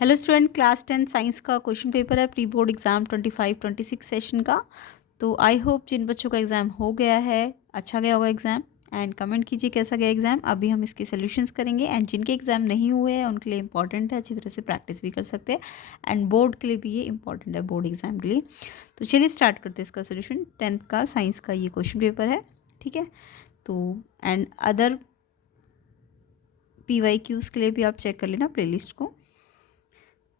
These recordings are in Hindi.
हेलो स्टूडेंट, क्लास 10 साइंस का क्वेश्चन पेपर है, प्री बोर्ड एग्ज़ाम 25-26 सेशन का। तो आई होप जिन बच्चों का एग्ज़ाम हो गया है अच्छा गया होगा एग्ज़ाम, एंड कमेंट कीजिए कैसा गया एग्ज़ाम। अभी हम इसके सोल्यूशंस करेंगे, एंड जिनके एग्ज़ाम नहीं हुए हैं उनके लिए इंपॉर्टेंट है, अच्छी तरह से प्रैक्टिस भी कर सकते हैं, एंड बोर्ड के लिए भी ये इंपॉर्टेंट है, बोर्ड एग्ज़ाम के लिए। तो चलिए स्टार्ट करते हैं इसका सोल्यूशन। 10th का साइंस का ये क्वेश्चन पेपर है, ठीक है। तो एंड अदर PYQs के लिए भी आप चेक कर लेना प्लेलिस्ट को।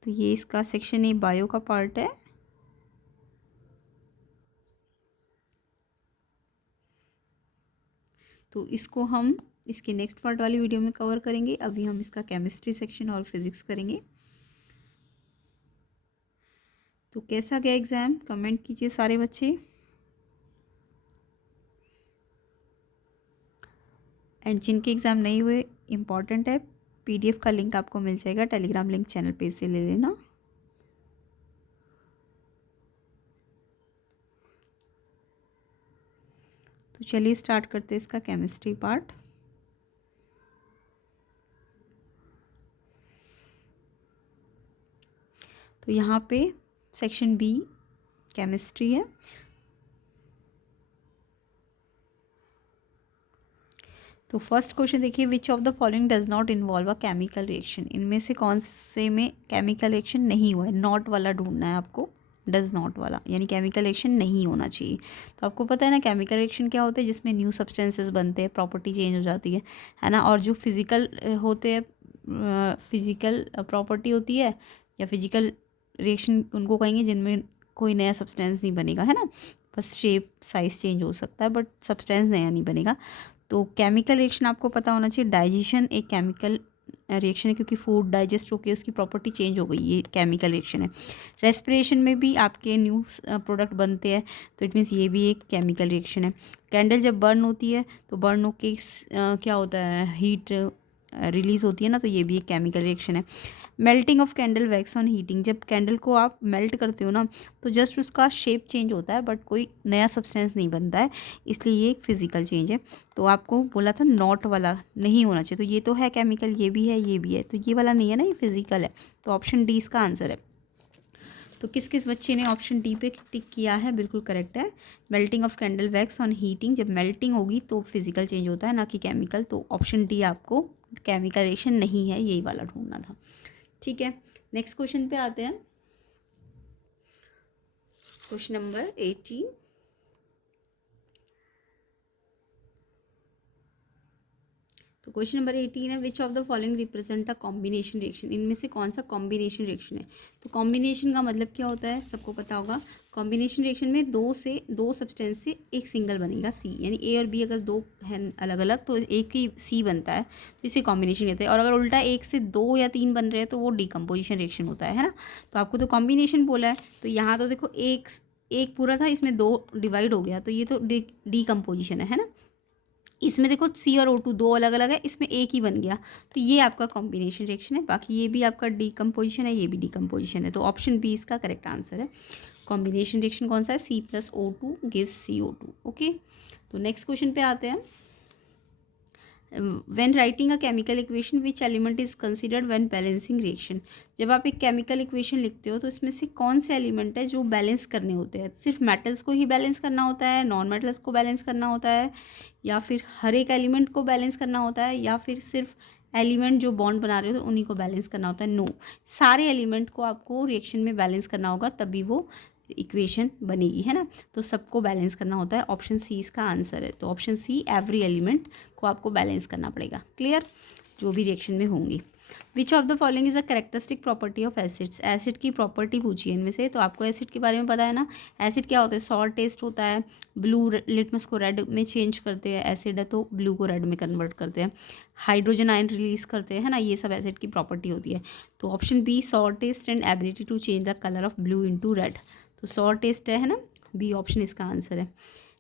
तो ये इसका सेक्शन ए बायो का पार्ट है। तो इसको हम इसके नेक्स्ट पार्ट वाली वीडियो में कवर करेंगे। अभी हम इसका केमिस्ट्री सेक्शन और फिजिक्स करेंगे। तो कैसा गया एग्ज़ाम, कमेंट कीजिए सारे बच्चे। एंड जिनके एग्ज़ाम नहीं हुए, इम्पॉर्टेंट है, PDF का लिंक आपको मिल जाएगा, टेलीग्राम लिंक चैनल पेज से ले लेना। तो चलिए स्टार्ट करते हैं इसका केमिस्ट्री पार्ट। तो यहाँ पे सेक्शन B केमिस्ट्री है। तो फर्स्ट क्वेश्चन देखिए, विच of the following does not involve a chemical reaction. इनमें से कौन से में केमिकल रिएक्शन नहीं हुआ है। नॉट वाला ढूंढना है आपको, डज नॉट वाला, यानी केमिकल रिएक्शन नहीं होना चाहिए। तो आपको पता है ना केमिकल रिएक्शन क्या होते हैं, जिसमें न्यू सब्सटेंसेस बनते हैं, प्रॉपर्टी चेंज हो जाती है ना। और जो फिजिकल होते हैं, फिजिकल प्रॉपर्टी होती है या फिजिकल रिएक्शन उनको कहेंगे जिनमें कोई नया सब्सटेंस नहीं बनेगा, है ना। बस शेप साइज चेंज हो सकता है, बट सब्सटेंस नया नहीं बनेगा। तो केमिकल रिएक्शन आपको पता होना चाहिए। डाइजेशन एक केमिकल रिएक्शन है, क्योंकि फूड डाइजेस्ट होकर उसकी प्रॉपर्टी चेंज हो गई, ये केमिकल रिएक्शन है। रेस्पिरेशन में भी आपके न्यू प्रोडक्ट बनते हैं, तो इट मीन्स ये भी एक केमिकल रिएक्शन है। कैंडल जब बर्न होती है तो बर्न होके क्या होता है, हीट रिलीज होती है ना, तो ये भी एक केमिकल रिएक्शन है। Melting of candle wax on heating, जब कैंडल को आप मेल्ट करते हो ना, तो जस्ट उसका शेप चेंज होता है, बट कोई नया सब्सटेंस नहीं बनता है, इसलिए ये एक फिजिकल चेंज है। तो आपको बोला था नॉट वाला नहीं होना चाहिए, तो ये तो है केमिकल, ये भी है, ये भी है, तो ये वाला नहीं है ना, ये फिजिकल है। तो ऑप्शन डी इसका आंसर है। तो किस किस बच्चे ने ऑप्शन डी पे टिक किया है, बिल्कुल करेक्ट है। Melting of candle wax on heating, जब मेल्टिंग होगी तो फिजिकल चेंज होता है, ना कि केमिकल। तो ऑप्शन डी आपको केमिकल रिएक्शन नहीं है, यही वाला ढूंढना था, ठीक है। नेक्स्ट क्वेश्चन पे आते हैं, क्वेश्चन नंबर 18। तो क्वेश्चन नंबर 18 है, which of the following represent a combination reaction. इनमें से कौन सा कॉम्बिनेशन रिएक्शन है। तो कॉम्बिनेशन का मतलब क्या होता है, सबको पता होगा। कॉम्बिनेशन रिएक्शन में दो सब्सटेंस से एक सिंगल बनेगा, सी, यानी ए और बी अगर दो हैं अलग अलग तो एक ही सी बनता है, तो इसे कॉम्बिनेशन कहते हैं। और अगर उल्टा एक से दो या तीन बन रहे हैं तो वो डीकम्पोजिशन रिएक्शन होता है ना। तो आपको तो कॉम्बिनेशन बोला है, तो यहाँ तो देखो एक एक पूरा था, इसमें दो डिवाइड हो गया, तो ये तो डीकम्पोजिशन है ना। इसमें देखो सी और O2 दो अलग अलग है, इसमें एक ही बन गया, तो ये आपका कॉम्बिनेशन रिएक्शन है। बाकी ये भी आपका डीकम्पोजिशन है, ये भी डीकम्पोजिशन है। तो ऑप्शन बी इसका करेक्ट आंसर है। कॉम्बिनेशन रिएक्शन कौन सा है, C+O2 गिव्स CO2। ओके, तो नेक्स्ट क्वेश्चन पे आते हैं। When writing a chemical equation which element is considered when balancing reaction. जब आप एक केमिकल इक्वेशन लिखते हो तो इसमें से कौन से एलिमेंट है जो बैलेंस करने होते हैं। सिर्फ मेटल्स को ही बैलेंस करना होता है, नॉन मेटल्स को बैलेंस करना होता है, या फिर हर एक एलिमेंट को बैलेंस करना होता है, या फिर सिर्फ एलिमेंट जो बॉन्ड बना रहे हो तो उन्हीं को बैलेंस करना होता है। नो, सारे एलिमेंट को आपको रिएक्शन में बैलेंस करना होगा, तभी वो इक्वेशन बनेगी, है ना। तो सबको बैलेंस करना होता है, ऑप्शन सी इसका आंसर है। तो ऑप्शन सी, एवरी एलिमेंट को आपको बैलेंस करना पड़ेगा। क्लियर, जो भी रिएक्शन में होंगी। विच of the following is a characteristic property of acids. Acid की प्रॉपर्टी पूछी है इनमें से, तो आपको एसिड के बारे में पता है ना। एसिड क्या होता है, सॉर टेस्ट होता है, ब्लू लिटमस को रेड में चेंज करते हैं, एसिड है तो ब्लू को रेड में कन्वर्ट करते हैं, हाइड्रोजन आयन रिलीज करते हैं, है ना, ये सब एसिड की प्रॉपर्टी होती है। तो option B, sour taste and ability to change the colour of blue into red. तो सॉर टेस्ट है ना, बी ऑप्शन इसका आंसर है।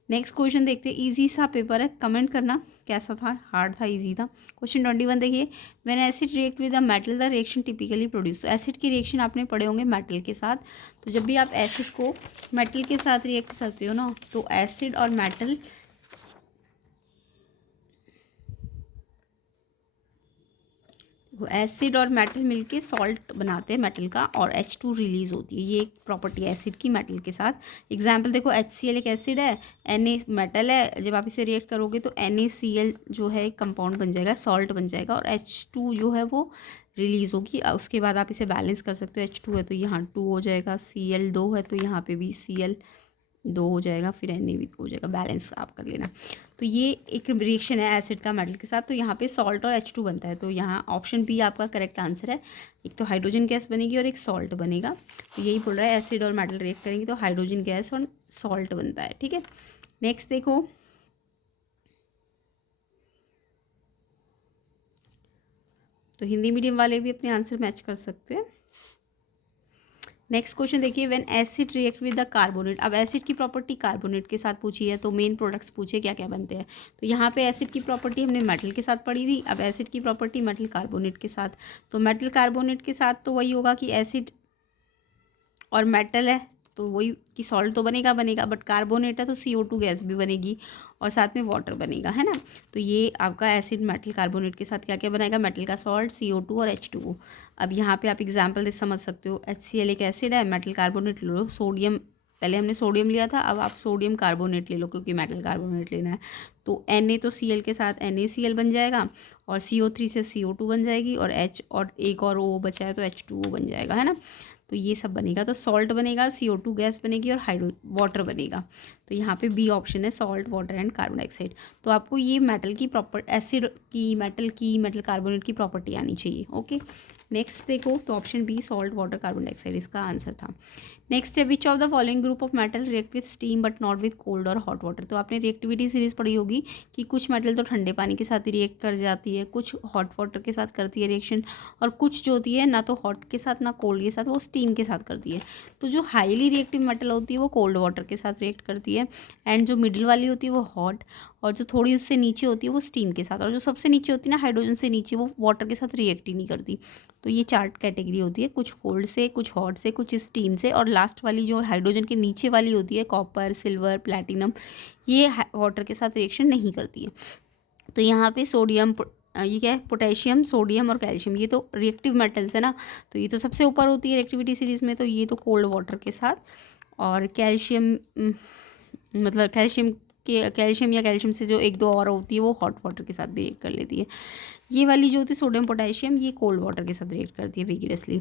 नेक्स्ट क्वेश्चन देखते हैं, इजी सा पेपर है, कमेंट करना कैसा था, हार्ड था, इजी था। क्वेश्चन 21 देखिए, when acid react with a metal the reaction typically produce. तो एसिड की रिएक्शन आपने पढ़े होंगे मेटल के साथ, तो जब भी आप एसिड को मेटल के साथ रिएक्ट करते हो ना, तो एसिड और मेटल एसिड और मेटल मिलके सॉल्ट बनाते हैं मेटल का, और H2 रिलीज होती है। ये एक प्रॉपर्टी है एसिड की मेटल के साथ। एग्जांपल देखो, HCl एक एसिड है, Na मेटल है, जब आप इसे रिएक्ट करोगे तो NaCl जो है एक कंपाउंड बन जाएगा, सॉल्ट बन जाएगा, और H2 जो है वो रिलीज होगी। उसके बाद आप इसे बैलेंस कर सकते हो, H2 है तो यहाँ 2 हो जाएगा, Cl 2 है तो यहाँ पे भी Cl 2 हो जाएगा, फिर Na भी 2 हो जाएगा, बैलेंस आप कर लेना। तो ये एक रिएक्शन है एसिड का मेटल के साथ, तो यहाँ पे सॉल्ट और H2 बनता है। तो यहाँ ऑप्शन बी आपका करेक्ट आंसर है। एक तो हाइड्रोजन गैस बनेगी और एक सॉल्ट बनेगा। तो यही बोल रहा है एसिड और मेटल रिएक्ट करेंगे तो हाइड्रोजन गैस और सॉल्ट बनता है। ठीक है, नेक्स्ट देखो, तो हिंदी मीडियम वाले भी अपने आंसर मैच कर सकते हैं। नेक्स्ट क्वेश्चन देखिए, when acid react with the carbonate. अब एसिड की प्रॉपर्टी कार्बोनेट के साथ पूछी है, तो मेन प्रोडक्ट्स पूछे क्या क्या बनते हैं। तो यहाँ पे एसिड की प्रॉपर्टी हमने मेटल के साथ पढ़ी थी, अब एसिड की प्रॉपर्टी मेटल कार्बोनेट के साथ। तो मेटल कार्बोनेट के साथ तो वही होगा कि एसिड और मेटल है तो वही कि सॉल्ट तो बनेगा बनेगा, बट कार्बोनेट है तो CO2 गैस भी बनेगी और साथ में वाटर बनेगा, है ना। तो ये आपका एसिड मेटल कार्बोनेट के साथ क्या क्या बनाएगा, मेटल का सॉल्ट, CO2 और H2O। अब यहाँ पे आप एग्जांपल दे समझ सकते हो, HCl एक एसिड है, मेटल कार्बोनेट लो, सोडियम, पहले हमने सोडियम लिया था, अब आप सोडियम कार्बोनेट ले लो क्योंकि मेटल कार्बोनेट लेना है। तो Na तो Cl के साथ NaCl बन जाएगा, और CO3 से CO2 बन जाएगी, और H और एक और O बचा है तो H2O बन जाएगा, है ना। तो ये सब बनेगा, तो सॉल्ट बनेगा, CO2 गैस बनेगी और हाइड्रो वाटर बनेगा। तो यहाँ पे बी ऑप्शन है, salt, water and carbon dioxide. तो आपको ये मेटल की प्रॉपर एसिड की मेटल कार्बोनेट की प्रॉपर्टी आनी चाहिए। ओके, नेक्स्ट देखो, तो option B salt, water, carbon dioxide इसका आंसर था। नेक्स्ट है, which of the following group of metal react with steam but not with cold और हॉट वाटर। तो आपने रिएक्टिविटी सीरीज पढ़ी होगी कि कुछ मेटल तो ठंडे पानी के साथ ही रिएक्ट कर जाती है, कुछ हॉट वाटर के साथ करती है रिएक्शन, और कुछ जो होती है ना तो हॉट के साथ ना कोल्ड के साथ, वो स्टीम के साथ करती है। तो जो हाईली रिएक्टिव मेटल होती है वो कोल्ड वाटर के साथ रिएक्ट करती है, एंड जो मिडिल वाली होती है वो हॉट, और जो थोड़ी उससे नीचे होती है वो स्टीम के साथ, और जो सबसे नीचे होती है ना हाइड्रोजन से नीचे, वो वाटर के साथ रिएक्ट ही नहीं करती। तो ये चार्ट कैटेगरी होती है, कुछ कोल्ड से, कुछ हॉट से, कुछ स्टीम से, और लास्ट वाली जो हाइड्रोजन के नीचे वाली होती है, कॉपर, सिल्वर, प्लैटिनम, ये वाटर के साथ रिएक्शन नहीं करती है। तो यहाँ पे सोडियम, ये क्या है, पोटेशियम, सोडियम और कैल्शियम, ये तो रिएक्टिव मेटल्स है ना, तो ये तो सबसे ऊपर होती है रिएक्टिविटी सीरीज में, तो ये तो कोल्ड वाटर के साथ, और कैल्शियम मतलब कैल्शियम या कैल्शियम से जो एक दो और होती है वो हॉट वाटर के साथ भी रिएक्ट कर लेती है। ये वाली जो होती है सोडियम, पोटेशियम, ये कोल्ड वाटर के साथ रिएक्ट करती है विगरसली।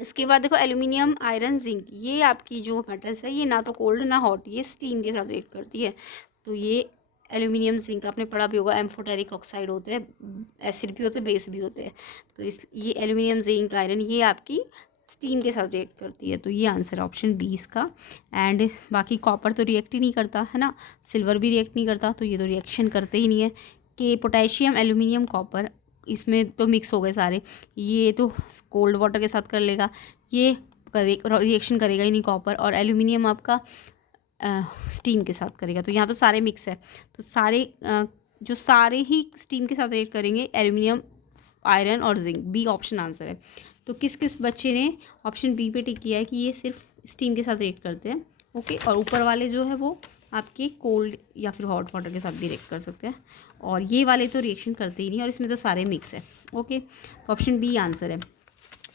इसके बाद देखो, एल्यूमिनियम, आयरन, जिंक, ये आपकी जो मेटल्स है ये ना तो कोल्ड ना हॉट, ये स्टीम के साथ रिएक्ट करती है। तो ये एल्यूमिनियम, जिंक आपने पढ़ा भी होगा, एम्फोटेरिक ऑक्साइड होते हैं, एसिड भी होते हैं, बेस भी होते हैं। तो ये एल्यूमिनियम, जिंक, आयरन, ये आपकी स्टीम के साथ रिएक्ट करती है। तो ये आंसर ऑप्शन बी इसका। एंड बाकी कॉपर तो रिएक्ट ही नहीं करता है ना, सिल्वर भी रिएक्ट नहीं करता, तो ये तो रिएक्शन करते ही नहीं है। कि पोटेशियम, एल्यूमिनियम, कॉपर, इसमें तो मिक्स हो गए सारे, ये तो कोल्ड वाटर के साथ कर लेगा, ये रिएक्शन करेगा ही नहीं कॉपर, और एल्यूमिनियम आपका स्टीम के साथ करेगा। तो यहाँ तो सारे मिक्स है, तो सारे जो सारे ही स्टीम के साथ रिएक्ट करेंगे, एल्यूमिनियम, आयरन और जिंक, बी ऑप्शन आंसर है। तो किस किस बच्चे ने ऑप्शन बी पे टिक किया है कि ये सिर्फ स्टीम के साथ रिएक्ट करते हैं। ओके, और ऊपर वाले जो है वो आपके कोल्ड या फिर हॉट वाटर के साथ भी रिएक्ट कर सकते हैं, और ये वाले तो रिएक्शन करते ही नहीं, और इसमें तो सारे मिक्स है। ओके, तो ऑप्शन बी आंसर है।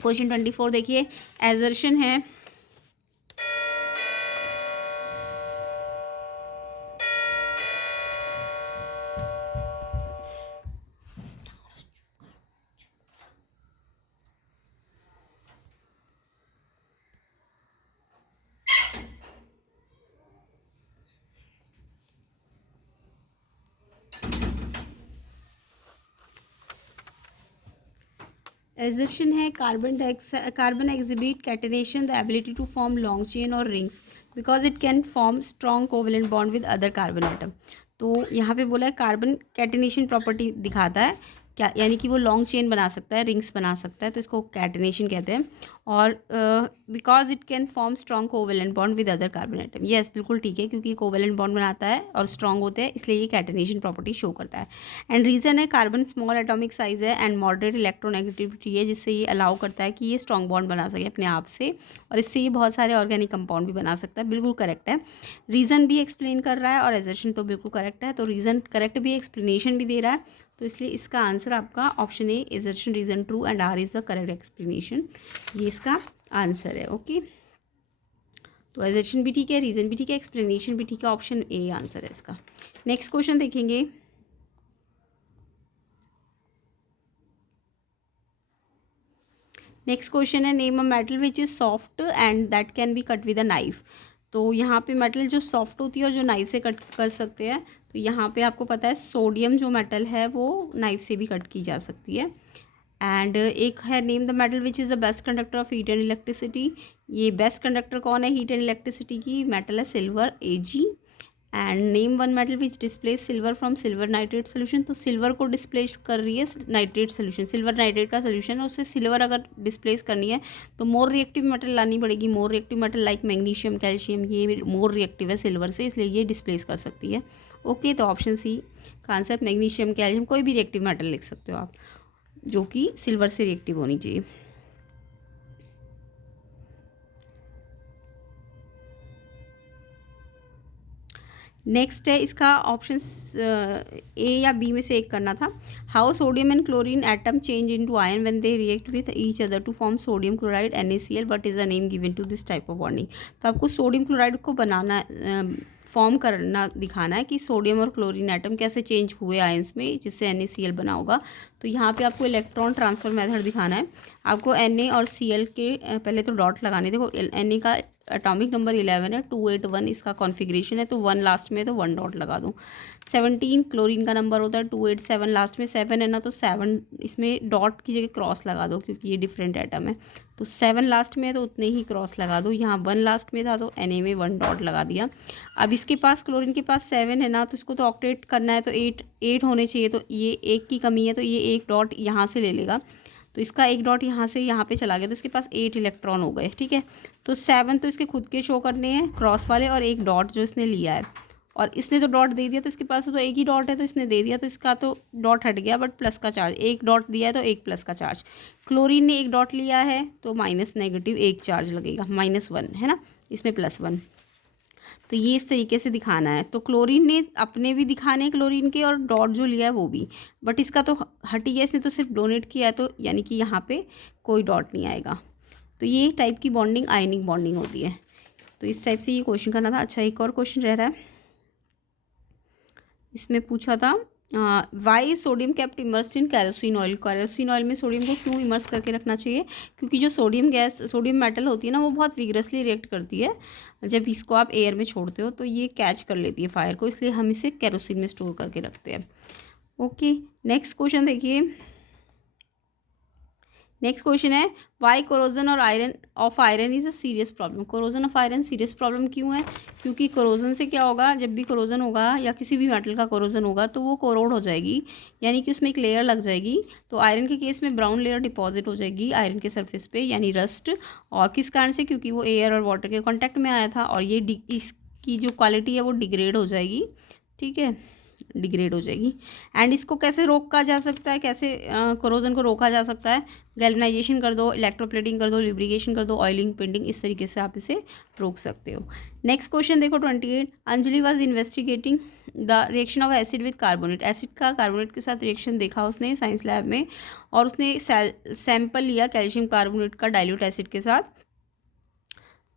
क्वेश्चन 24 देखिए, एजर्शन है, एजर्शन है, carbon exhibit catenation the ability to form long chain और rings because it can form strong covalent bond with other carbon item. तो यहाँ पे बोला है कार्बन कैटेनेशन प्रॉपर्टी दिखाता है क्या, यानी कि वो लॉन्ग चेन बना सकता है, रिंग्स बना सकता है, तो इसको कैटेनेशन कहते हैं। और because it can form strong covalent bond with other carbon item, yes बिल्कुल ठीक है, क्योंकि कोवेलेंट बॉन्ड बनाता है और स्ट्रॉन्ग होते हैं, इसलिए ये कैटेनेशन प्रॉपर्टी शो करता है। एंड रीज़न है, कार्बन स्मॉल एटॉमिक साइज है एंड मॉडरेट इलेक्ट्रोनेगेटिविटी है, जिससे ये अलाउ करता है कि ये स्ट्रॉन्ग बॉन्ड बना सके अपने आप से, और इससे ये बहुत सारे ऑर्गेनिक कंपाउंड भी बना सकता है। बिल्कुल करेक्ट है, रीज़न भी एक्सप्लेन कर रहा है और एजर्शन तो बिल्कुल करेक्ट है। तो रीज़न करेक्ट भी, एक्सप्लेनेशन भी दे रहा है, तो इसलिए इसका आंसर आपका option A, assertion reason true and R is the correct explanation, ये इसका आंसर है। ओके, तो एजर्शन भी ठीक है, रीजन भी ठीक है, एक्सप्लेनेशन भी ठीक है, ऑप्शन ए आंसर है इसका। नेक्स्ट क्वेश्चन देखेंगे। नेक्स्ट क्वेश्चन है name a metal which is soft and that can be cut with a knife. तो यहाँ पे मेटल जो सॉफ्ट होती है और जो नाइफ से कट कर सकते हैं, तो यहाँ पे आपको पता है सोडियम जो मेटल है वो नाइफ से भी कट की जा सकती है। एंड एक है name the metal which is the best conductor of heat and electricity. ये बेस्ट कंडक्टर कौन है हीट एंड इलेक्ट्रिसिटी की? मेटल है silver, Ag। And name one metal which displace silver from silver nitrate solution. तो सिल्वर को डिस्प्लेस कर रही है नाइट्रेट सोल्यूशन, सिल्वर नाइट्रेट का सोल्यूशन है, उससे सिल्वर अगर डिस्प्लेस करनी है तो मोर रिएक्टिव मेटल लानी पड़ेगी। More reactive metal like magnesium, calcium, ये मोर रिएक्टिव है सिल्वर से, इसलिए ये डिस्प्लेस कर सकती है। ओके, तो ऑप्शन सी का आंसर मैग्नीशियम, कैल्शियम, कोई भी रिएक्टिव मेटल लिख सकते हो आप जो कि सिल्वर से रिएक्टिव होनी चाहिए। नेक्स्ट है इसका ऑप्शन ए या बी में से एक करना था। How sodium and chlorine atom change into ion when they react with each other to form sodium chloride NaCl, what is the name given to this type of bonding. तो आपको सोडियम क्लोराइड को बनाना फॉर्म करना दिखाना है कि सोडियम और क्लोरीन एटम कैसे चेंज हुए आयंस में जिससे NaCl बना होगा। तो यहाँ पे आपको इलेक्ट्रॉन ट्रांसफर मेथड दिखाना है। आपको Na और Cl के पहले तो डॉट लगाने, देखो Na का एटॉमिक नंबर 11 है, 281 इसका कॉन्फ़िगरेशन है, तो 1 लास्ट में तो 1 डॉट लगा दूँ। 17 क्लोरीन का नंबर होता है, 287 लास्ट में 7 है ना, तो 7 इसमें डॉट की जगह क्रॉस लगा दो क्योंकि ये डिफरेंट एटम है। तो 7 लास्ट में तो उतने ही क्रॉस लगा दो। यहाँ 1 लास्ट में था तो Na में 1 डॉट लगा दिया। अब इसके पास क्लोरीन के पास 7 है ना, तो इसको तो ऑक्टेट करना है, तो 8 होने चाहिए, तो ये 1 की कमी है, तो ये 1 डॉट यहाँ से ले लेगा, तो इसका 1 डॉट यहाँ से यहाँ पे चला गया, तो इसके पास 8 इलेक्ट्रॉन हो गए। ठीक है, तो 7 तो इसके खुद के शो करने हैं क्रॉस वाले, और 1 डॉट जो इसने लिया है, और इसने तो डॉट दे दिया, तो इसके पास तो 1 ही डॉट है, तो इसने दे दिया, तो इसका तो डॉट हट गया, बट प्लस का चार्ज 1 डॉट दिया है तो 1 प्लस का चार्ज। क्लोरीन ने 1 डॉट लिया है तो माइनस नेगेटिव 1 चार्ज लगेगा, -1 है ना, इसमें +1। तो ये इस तरीके से दिखाना है। तो क्लोरीन ने अपने भी दिखाने हैं क्लोरीन के, और डॉट जो लिया है वो भी, बट इसका तो हट गया, इसने तो सिर्फ डोनेट किया है, तो यानी कि यहाँ पे कोई डॉट नहीं आएगा। तो ये टाइप की बॉन्डिंग आयनिक बॉन्डिंग होती है। तो इस टाइप से ये क्वेश्चन करना था। अच्छा, एक और क्वेश्चन रह रहा है, इसमें पूछा था why sodium kept immerse in kerosene oil. Kerosene oil में सोडियम को क्यों इमर्स करके रखना चाहिए? क्योंकि जो सोडियम मेटल होती है ना, वो बहुत विग्रसली रिएक्ट करती है जब इसको आप एयर में छोड़ते हो, तो ये कैच कर लेती है फायर को, इसलिए हम इसे कैरोसिन में स्टोर करके रखते हैं। ओके, नेक्स्ट क्वेश्चन देखिए। नेक्स्ट क्वेश्चन है वाई कोरोजन और iron is a serious problem. Corrosion of iron serious problem क्यों है? क्योंकि कोरोजन से क्या होगा, जब भी कोरोजन होगा या किसी भी मेटल का कोरोजन होगा तो वो कोरोड हो जाएगी, यानी कि उसमें एक लेयर लग जाएगी। तो आयरन के केस में ब्राउन लेयर डिपॉजिट हो जाएगी आयरन के सरफेस पे, यानी रस्ट। और किस कारण से? क्योंकि वो एयर और वाटर के कॉन्टैक्ट में आया था, और ये इसकी जो क्वालिटी है वो डिग्रेड हो जाएगी। ठीक है, डिग्रेड हो जाएगी। एंड इसको कैसे रोका जा सकता है, कैसे कोरोजन को रोका जा सकता है? गैल्वनाइजेशन कर दो, इलेक्ट्रोप्लेटिंग कर दो, लुब्रिकेशन कर दो, ऑयलिंग, पेंटिंग, इस तरीके से आप इसे रोक सकते हो। नेक्स्ट क्वेश्चन देखो 28। Anjali was investigating the reaction of acid with carbonate. Acid का कार्बोनेट के साथ रिएक्शन देखा उसने साइंस लैब में, और उसने सैंपल लिया कैल्शियम कार्बोनेट का डाइल्यूट एसिड के साथ।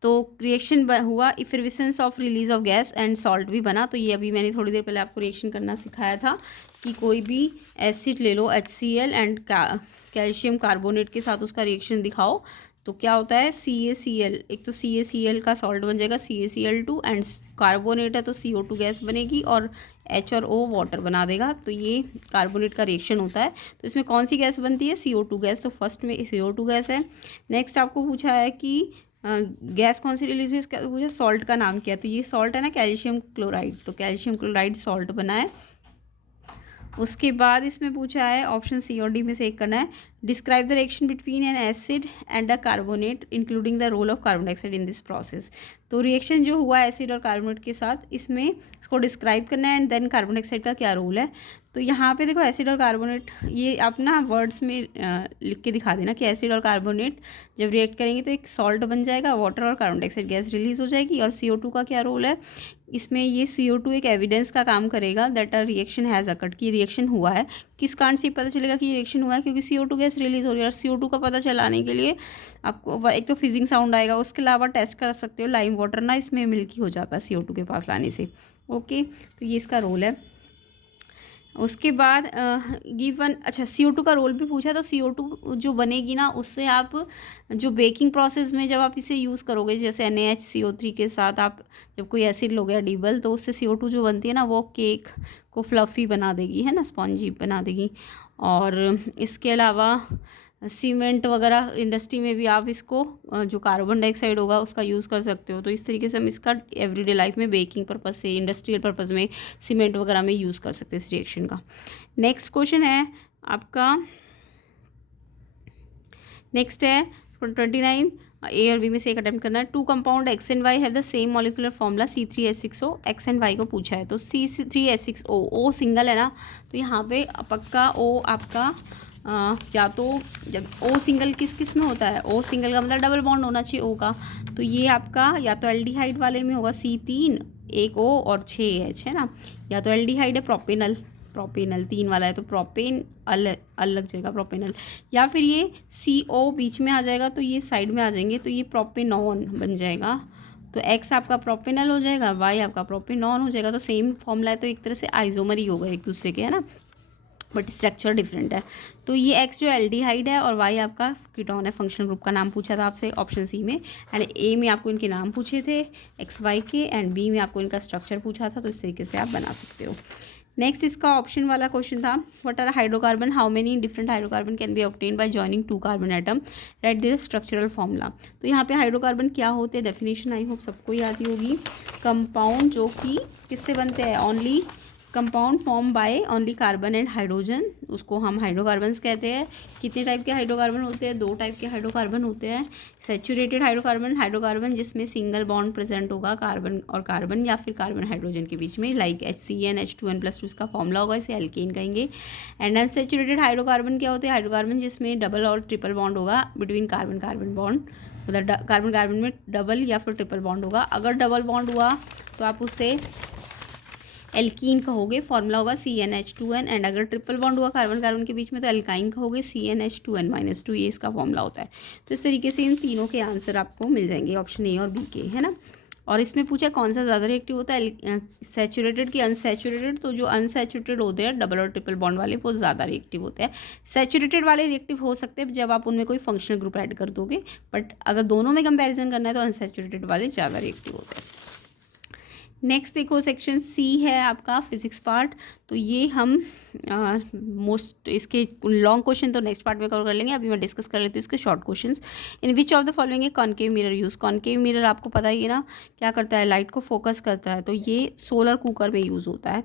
तो रिएक्शन हुआ, effervescence of release of gas and salt भी बना। तो ये अभी मैंने थोड़ी देर पहले आपको रिएक्शन करना सिखाया था कि कोई भी एसिड ले लो, HCl एंड कैल्शियम कार्बोनेट के साथ उसका रिएक्शन दिखाओ, तो क्या होता है CaCl। एक तो CaCl का सॉल्ट बन जाएगा CaCl2, एंड कार्बोनेट है तो CO2 गैस बनेगी, और H और O वाटर बना देगा। तो ये कार्बोनेट का रिएक्शन होता है। तो इसमें कौन सी गैस बनती है? CO2 gas. तो फर्स्ट में CO2 गैस है। नेक्स्ट आपको पूछा है कि गैस कौन सी रिलीज हुई, इसका मुझे सॉल्ट का नाम क्या है? तो ये सॉल्ट है ना, कैल्शियम क्लोराइड। तो कैल्शियम क्लोराइड सॉल्ट बना है। उसके बाद इसमें पूछा है ऑप्शन C और D में से एक करना है, describe the reaction between an acid and a carbonate including the role of carbon dioxide in this process. तो रिएक्शन जो हुआ एसिड और कार्बोनेट के साथ, इसमें इसको डिस्क्राइब करना है एंड देन कार्बन डाइऑक्साइड का क्या रोल है। तो यहाँ पे देखो एसिड और कार्बोनेट, ये आप ना वर्ड्स में लिख के दिखा देना कि एसिड और कार्बोनेट जब रिएक्ट करेंगे तो एक सॉल्ट बन जाएगा, वाटर और कार्बन डाइऑक्साइड गैस रिलीज हो जाएगी। और CO2 का क्या रोल है इसमें, ये CO2 एक एविडेंस का काम करेगा that a reaction has occurred, कि रिएक्शन हुआ है। किस कारण से पता चलेगा कि रिएक्शन हुआ है, क्योंकि CO2 गैस रिलीज हो रही है। और CO2 का पता चलाने के लिए आपको एक तो फिजिंग साउंड आएगा, उसके अलावा टेस्ट कर सकते हो लाइम वाटर ना इसमें मिल्की हो जाता है CO2 के पास लाने से। ओके, तो ये इसका रोल है। उसके बाद गिवन, अच्छा CO2 का रोल भी पूछा, तो CO2 जो बनेगी ना उससे आप जो बेकिंग प्रोसेस में जब आप इसे यूज़ करोगे, जैसे NaHCO3 के साथ आप जब कोई एसिड लोगे या डीबल, तो उससे CO2 जो बनती है ना वो केक को फ्लफ़ी बना देगी, है ना, स्पॉन्जी बना देगी। और इसके अलावा सीमेंट वगैरह इंडस्ट्री में भी आप इसको जो कार्बन डाइऑक्साइड होगा उसका यूज़ कर सकते हो। तो इस तरीके से हम इसका एवरीडे लाइफ में बेकिंग पर्पज़ से, इंडस्ट्रियल पर्पज़ में, सीमेंट वगैरह में यूज़ कर सकते हैं इस रिएक्शन का। नेक्स्ट क्वेश्चन है आपका, नेक्स्ट है 29, A और B में से एक अटेम्प्ट करना है। 2 compound X and Y have the same molecular formula C3H6O। X and Y को पूछा है, तो C3H6O, O सिंगल है ना, तो यहाँ पे पक्का O आपका या तो जब O सिंगल किस किस में होता है, O सिंगल का मतलब डबल बॉन्ड होना चाहिए O का, तो ये आपका या तो एल्डिहाइड वाले में होगा C3, एक O और 6H, है ना, या तो एल्डिहाइड है प्रोपेनल, 3 वाला है तो प्रोपेन अलग जगह प्रोपेनल, या फिर ये CO बीच में आ जाएगा तो ये साइड में आ जाएंगे, तो ये प्रोपेनॉन बन जाएगा। तो X आपका प्रोपेनल हो जाएगा, Y आपका प्रोपेनॉन हो जाएगा। तो सेम फॉर्मूला है, तो एक तरह से आइसोमर ही होगा एक दूसरे के, है ना, बट स्ट्रक्चर डिफरेंट है। तो ये X जो एल्डिहाइड है और Y आपका कीटोन है। फंक्शनल ग्रुप का नाम पूछा था आपसे ऑप्शन C में, एंड A में आपको इनके नाम पूछे थे XY के, एंड B में आपको इनका स्ट्रक्चर पूछा था। तो इस तरीके से आप बना सकते हो। नेक्स्ट इसका ऑप्शन वाला क्वेश्चन था, what are hydrocarbon, how many different hydrocarbon can be obtain by joining 2 carbon atom, write their structural formula. तो यहाँ पे हाइड्रोकार्बन क्या होते हैं, डेफिनेशन आई होप सबको याद ही होगी। कंपाउंड जो कि किससे बनते हैं, only compound form by only carbon and hydrogen, उसको हम हाइड्रोकार्बन्स कहते हैं। कितने टाइप के हाइड्रोकार्बन होते हैं, 2 टाइप के हाइड्रोकार्बन होते हैं। सैचुरेटेड हाइड्रोकार्बन, हाइड्रोकार्बन जिसमें सिंगल बॉन्ड प्रेजेंट होगा कार्बन और कार्बन या फिर कार्बन हाइड्रोजन के बीच में, लाइक HCN H2N+2 इसका फॉर्मूला होगा, इसे एल्केन कहेंगे। एंड अनसैचुरेटेड हाइड्रोकार्बन क्या होते हैं, हाइड्रोकार्बन जिसमें डबल और ट्रिपल बॉन्ड होगा बिटवीन कार्बन कार्बन बॉन्ड, मतलब कार्बन कार्बन में डबल या फिर ट्रिपल बॉन्ड होगा। अगर डबल बॉन्ड हुआ तो आप उसे एल्कीन कहोगे, फॉर्मूला होगा CnH2n, एंड अगर ट्रिपल बॉन्ड हुआ कार्बन कार्बन के बीच में तो एल्काइन कहोगे CnH2n-2, ये इसका फॉर्मूला होता है। तो इस तरीके से इन तीनों के आंसर आपको मिल जाएंगे ऑप्शन A और B के, है ना। और इसमें पूछा कौन सा ज़्यादा रिएक्टिव होता है, सैचुरेटेड की अनसैचुरेटेड। तो जो अनसैचुरेटेड होते हैं डबल और ट्रिपल बॉन्ड वाले वो ज़्यादा रिएक्टिव होते हैं। सैचुरेटेड वाले रिएक्टिव हो सकते हैं जब आप उनमें कोई फंक्शनल ग्रुप ऐड कर दोगे, बट अगर दोनों में कंपैरिजन करना है तो अनसैचुरेटेड वाले ज़्यादा रिएक्टिव होते हैं। नेक्स्ट देखो सेक्शन C है आपका फिजिक्स पार्ट। तो ये हम मोस्ट इसके लॉन्ग क्वेश्चन तो नेक्स्ट पार्ट में कवर कर लेंगे, अभी मैं डिस्कस कर लेती हूँ इसके short questions. In which of the following है concave mirror use. Concave mirror आपको पता ही है ना क्या करता है, लाइट को फोकस करता है, तो ये सोलर कुकर में यूज़ होता है।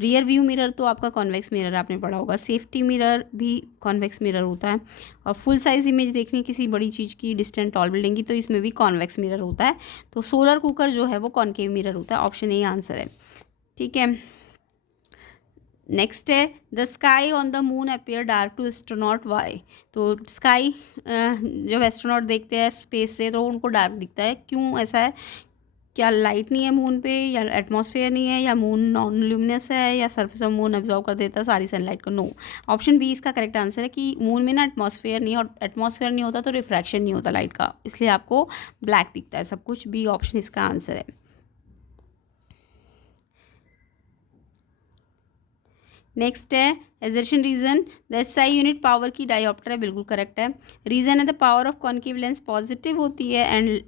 रियर व्यू मिरर तो आपका कॉन्वेक्स मिरर आपने पढ़ा होगा। सेफ्टी मिरर भी कॉन्वेक्स मिरर होता है। और फुल साइज़ इमेज देखनी किसी बड़ी चीज़ की, डिस्टेंट टॉल बिल्डिंग की, तो इसमें भी कॉन्वेक्स मिरर होता है। तो सोलर कुकर जो है वो कॉनकेव मिरर होता है, ऑप्शन ए आंसर है, ठीक है। नेक्स्ट है the sky on the moon appear dark to astronaut, why. तो स्काई जब एस्ट्रोनॉट देखते हैं स्पेस से तो उनको डार्क दिखता है, क्यों ऐसा है, क्या लाइट नहीं है मून पे, या एटमॉस्फेयर नहीं है, या मून नॉन ल्यूमिनस है, या सरफेस ऑफ मून एब्जॉर्व कर देता है सारी सनलाइट को। नो, ऑप्शन बी इसका करेक्ट आंसर है कि मून में ना एटमॉस्फेयर नहीं है, और एटमॉस्फेयर नहीं होता तो रिफ्रैक्शन नहीं होता लाइट का, इसलिए आपको ब्लैक दिखता है सब कुछ। बी ऑप्शन इसका आंसर है। नेक्स्ट है assertion reason, the SI unit power की डायोप्टर है, बिल्कुल करेक्ट है। रीजन है the power of concave lens positive होती है एंड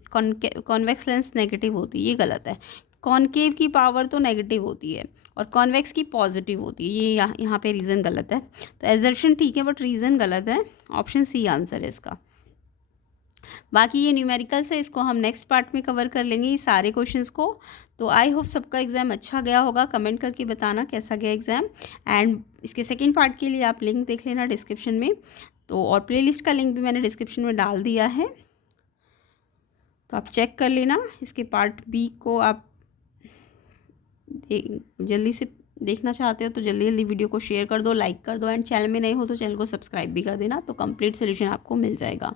कॉन्वेक्स लेंस नेगेटिव होती है, ये गलत है। कॉन्केव की पावर तो नेगेटिव होती है और कॉन्वेक्स की पॉजिटिव होती है, ये यहाँ पे रीज़न गलत है। तो एजर्शन ठीक है बट रीज़न गलत है, ऑप्शन C आंसर है इसका। बाकी ये न्यूमेरिकल्स है, इसको हम नेक्स्ट पार्ट में कवर कर लेंगे ये सारे क्वेश्चंस को। तो आई होप सबका एग्ज़ाम अच्छा गया होगा, कमेंट करके बताना कैसा गया एग्ज़ाम। एंड इसके सेकंड पार्ट के लिए आप लिंक देख लेना डिस्क्रिप्शन में, तो और प्लेलिस्ट का लिंक भी मैंने डिस्क्रिप्शन में डाल दिया है, तो आप चेक कर लेना। इसके पार्ट बी को आप जल्दी से देखना चाहते हो तो जल्दी जल्दी वीडियो को शेयर कर दो, लाइक कर दो, एंड चैनल में नए हो तो चैनल को सब्सक्राइब भी कर देना, तो कंप्लीट सोल्यूशन आपको मिल जाएगा।